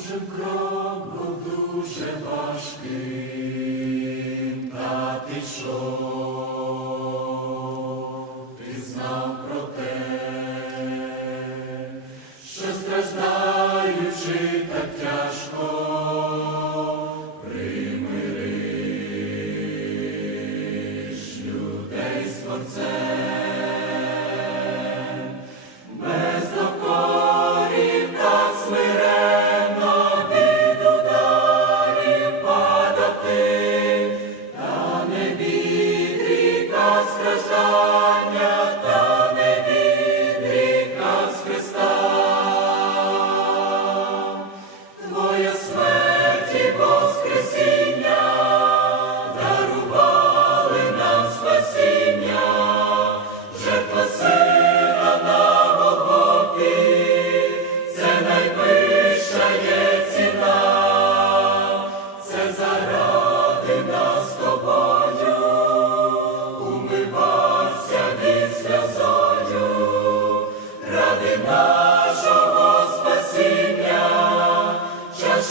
дуже крок дуже важким, та ти ти знав про те, що страждаючи так тяжко, примириш людей з творцем.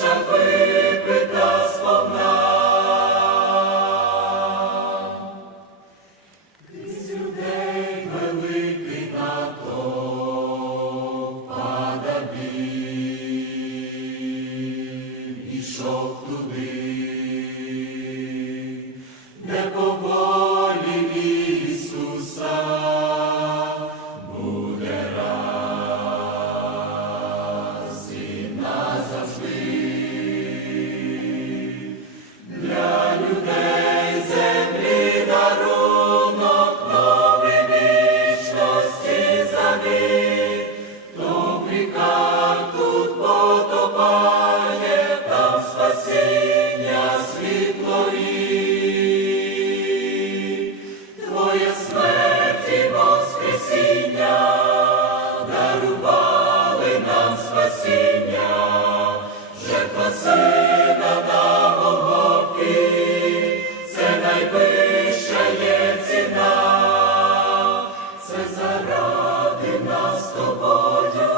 worship Спасина на Голгофі, це найвища є ціна, це заради нас тобою,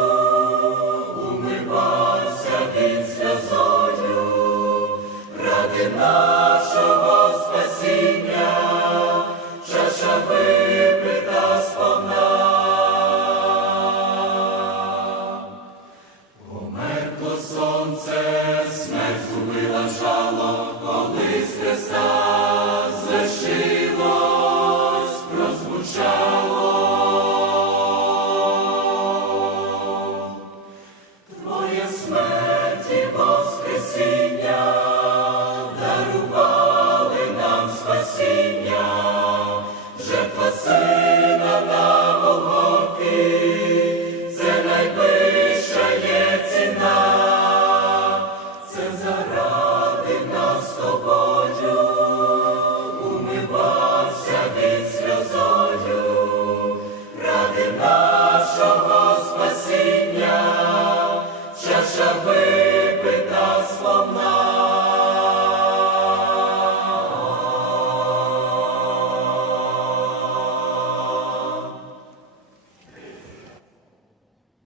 умивався від ради нашого спасіння, чаша ви. Senhor. away.